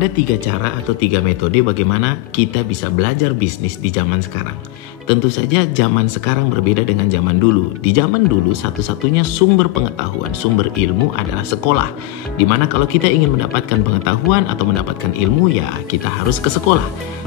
Ada 3 cara atau 3 metode bagaimana kita bisa belajar bisnis di zaman sekarang. Tentu saja zaman sekarang berbeda dengan zaman dulu. Di zaman dulu satu-satunya sumber pengetahuan, sumber ilmu adalah sekolah. Dimana kalau kita ingin mendapatkan pengetahuan atau mendapatkan ilmu ya kita harus ke sekolah.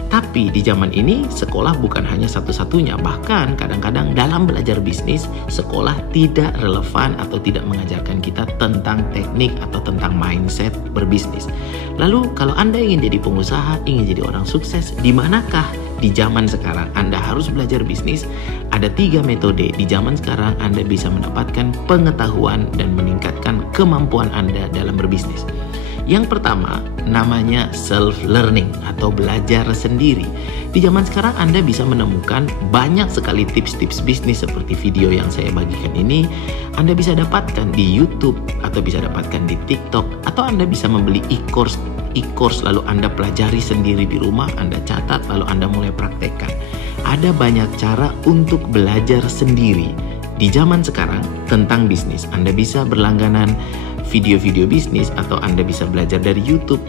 Tapi di zaman ini sekolah bukan hanya satu-satunya. Bahkan kadang-kadang dalam belajar bisnis sekolah tidak relevan atau tidak mengajarkan kita tentang teknik atau tentang mindset berbisnis. Lalu kalau Anda ingin jadi pengusaha, ingin jadi orang sukses, di manakah di zaman sekarang Anda harus belajar bisnis? Ada 3 metode di zaman sekarang Anda bisa mendapatkan pengetahuan dan meningkatkan kemampuan Anda dalam berbisnis. Yang pertama namanya self-learning atau belajar sendiri. Di zaman sekarang Anda bisa menemukan banyak sekali tips-tips bisnis seperti video yang saya bagikan ini. Anda bisa dapatkan di YouTube atau bisa dapatkan di TikTok, atau Anda bisa membeli e-course lalu Anda pelajari sendiri di rumah, Anda catat lalu Anda mulai praktekkan. Ada banyak cara untuk belajar sendiri di zaman sekarang tentang bisnis. Anda bisa berlangganan video-video bisnis atau Anda bisa belajar dari YouTube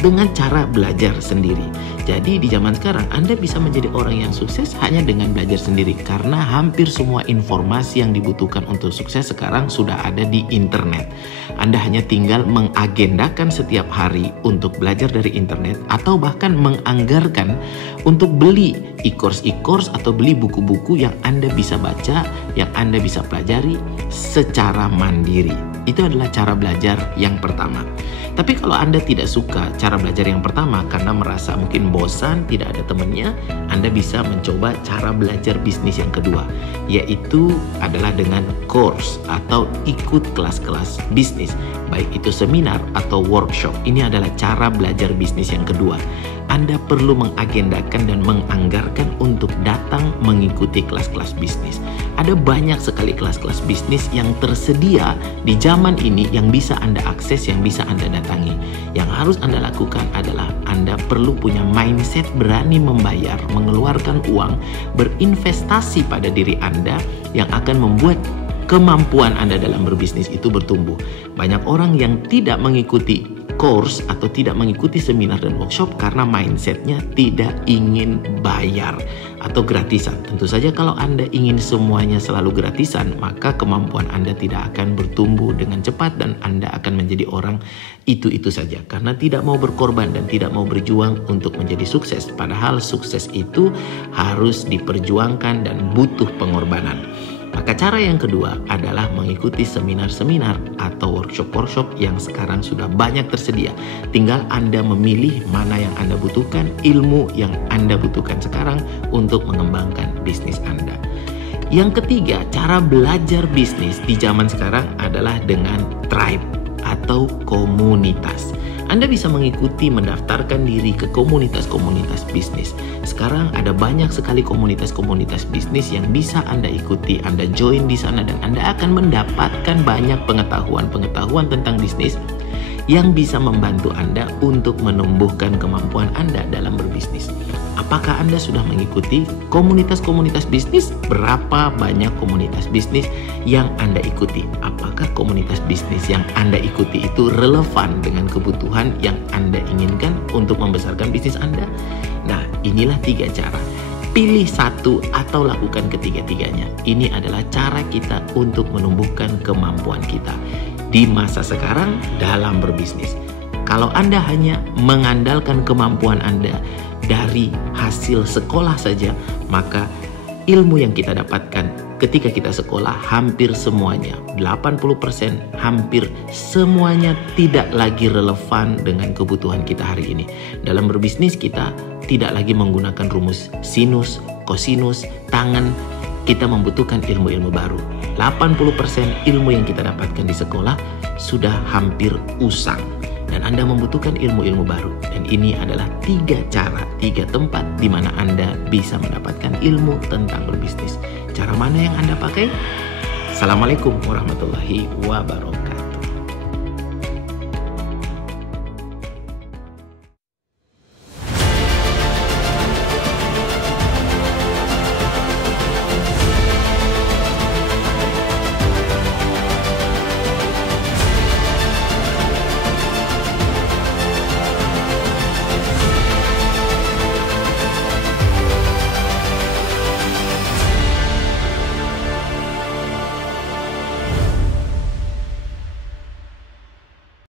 dengan cara belajar sendiri. Jadi di zaman sekarang Anda bisa menjadi orang yang sukses hanya dengan belajar sendiri, karena hampir semua informasi yang dibutuhkan untuk sukses sekarang sudah ada di internet. Anda hanya tinggal mengagendakan setiap hari untuk belajar dari internet, atau bahkan menganggarkan untuk beli e-course atau beli buku-buku yang Anda bisa baca, yang Anda bisa pelajari secara mandiri. Itu adalah cara belajar yang pertama. Tapi kalau Anda tidak suka cara belajar yang pertama karena merasa mungkin bosan, tidak ada temannya, Anda bisa mencoba cara belajar bisnis yang kedua, yaitu adalah dengan course atau ikut kelas-kelas bisnis, baik itu seminar atau workshop. Ini adalah cara belajar bisnis yang kedua. Anda perlu mengagendakan dan menganggarkan untuk datang mengikuti kelas-kelas bisnis. Ada banyak sekali kelas-kelas bisnis yang tersedia di zaman ini yang bisa Anda akses, yang bisa Anda datangi. Yang harus Anda lakukan adalah Anda perlu punya mindset berani membayar, mengeluarkan uang, berinvestasi pada diri Anda yang akan membuat kemampuan Anda dalam berbisnis itu bertumbuh. Banyak orang yang tidak mengikuti course atau tidak mengikuti seminar dan workshop karena mindsetnya tidak ingin bayar atau gratisan. Tentu saja kalau Anda ingin semuanya selalu gratisan, maka kemampuan Anda tidak akan bertumbuh dengan cepat dan Anda akan menjadi orang itu-itu saja karena tidak mau berkorban dan tidak mau berjuang untuk menjadi sukses. Padahal sukses itu harus diperjuangkan dan butuh pengorbanan. Maka cara yang kedua adalah mengikuti seminar-seminar atau workshop-workshop yang sekarang sudah banyak tersedia. Tinggal Anda memilih mana yang Anda butuhkan, ilmu yang Anda butuhkan sekarang untuk mengembangkan bisnis Anda. Yang ketiga, cara belajar bisnis di zaman sekarang adalah dengan tribe atau komunitas. Anda bisa mengikuti, mendaftarkan diri ke komunitas-komunitas bisnis. Sekarang ada banyak sekali komunitas-komunitas bisnis yang bisa Anda ikuti. Anda join di sana dan Anda akan mendapatkan banyak pengetahuan tentang bisnis yang bisa membantu Anda untuk menumbuhkan kemampuan Anda dalam berbisnis. Apakah Anda sudah mengikuti komunitas-komunitas bisnis? Berapa banyak komunitas bisnis yang Anda ikuti? Apakah komunitas bisnis yang Anda ikuti itu relevan dengan kebutuhan yang Anda inginkan untuk membesarkan bisnis Anda? Nah, inilah 3 cara. Pilih satu atau lakukan ketiga-tiganya. Ini adalah cara kita untuk menumbuhkan kemampuan kita di masa sekarang dalam berbisnis. Kalau Anda hanya mengandalkan kemampuan Anda dari hasil sekolah saja, maka ilmu yang kita dapatkan ketika kita sekolah hampir semuanya, 80% hampir semuanya tidak lagi relevan dengan kebutuhan kita hari ini. Dalam berbisnis kita tidak lagi menggunakan rumus sinus, kosinus, tangan. Kita membutuhkan ilmu-ilmu baru. 80% ilmu yang kita dapatkan di sekolah sudah hampir usang. Dan Anda membutuhkan ilmu-ilmu baru. Dan ini adalah 3 cara, 3 tempat di mana Anda bisa mendapatkan ilmu tentang berbisnis. Cara mana yang Anda pakai? Assalamualaikum warahmatullahi wabarakatuh.